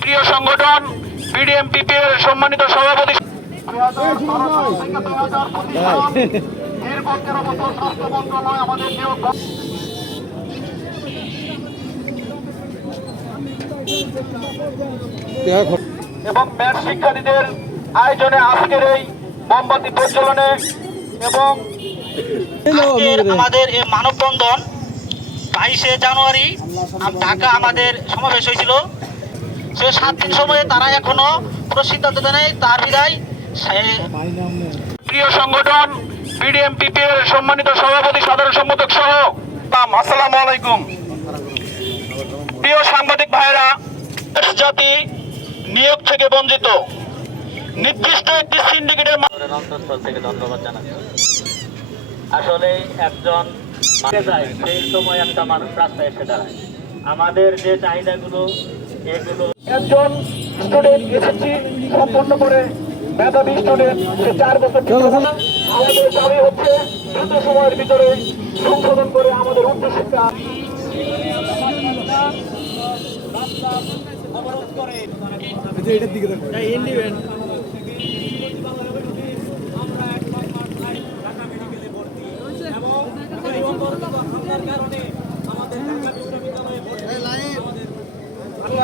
প্রিয় সংগঠন বিডিএমপিপি এর সম্মানিত সভাপতি এবং ম্যাথ শিক্ষার্থীদের আয়োজনে আজকের এই মোমবাতি প্রজ্বলনে এবং আমাদের এই মানববন্ধন 22শে জানুয়ারি ঢাকা আমাদের সমাবেশ হয়েছিল। সে 7 দিন সময়ে তারা এখনো কোনো সিদ্ধান্ত নেয় তার বিদায়। প্রিয় সংগঠন বিডিএমপিপি এর সম্মানিত সভাপতি সাধারণ সম্পাদক সহ আসসালামু আলাইকুম। প্রিয় সাংবাদিক ভাইরা, জাতি নিয়োগ থেকে বঞ্চিত নির্দিষ্ট একটি সিন্ডিকেটের অন্তঃস্থল থেকে ধন্যবাদ জানাচ্ছি। আসলে একজন মারা যায় সেই সময় একটা মানুষ রাস্তায় এসে দাঁড়ায়। আমাদের যে চাহিদাগুলো এগুলো একজন স্টুডেন্ট এসেছি সম্পন্ন করে মেধাবী স্টুডেন্ট সে 4 বছর আমাদের দাবি হচ্ছে দ্রুত সময়ের ভিতরে সংশোধন করে আমাদের উচ্চশিক্ষা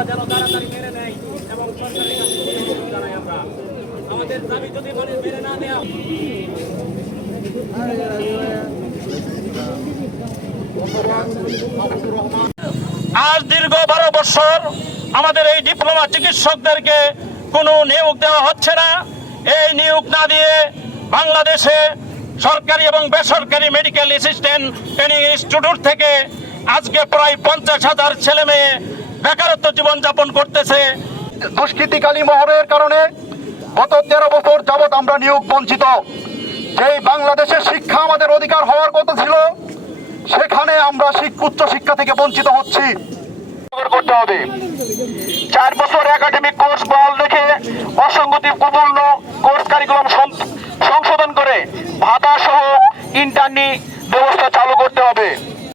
যেন তাড়াতাড়ি মেনে নেয় এবং সরকারের কাছে অনুরোধ জানাই আমরা। আমাদের দাবি যদি মেনে না নেওয়া আজ দীর্ঘ 12 বছর আমাদের এই ডিপ্লোমা চিকিৎসকদেরকে কোনো নিয়োগ দেওয়া হচ্ছে না। এই নিয়োগ না দিয়ে বাংলাদেশে সরকারি এবং বেসরকারি মেডিকেল অ্যাসিস্ট্যান্ট ট্রেনিং ইনস্টিটিউট থেকে আজকে প্রায় 50,000 ছেলে মেয়ে বেকারত্ব জীবনযাপন করতেছে। দুষ্কৃতিকালী মহলের কারণে গত 13 বছর যাবৎ আমরা নিয়োগ বঞ্চিত। যেই বাংলাদেশের শিক্ষা আমাদের অধিকার হওয়ার কথা ছিল, সেখানে আমরা উচ্চ শিক্ষা থেকে বঞ্চিত হচ্ছি। করতে হবে 4 বছর একাডেমিক কোর্স বহাল রেখে অসঙ্গতিপূর্ণ কোর্স কারিকুলাম সংশোধন করে ভাতা সহ ইন্টার্নি ব্যবস্থা চালু করতে হবে।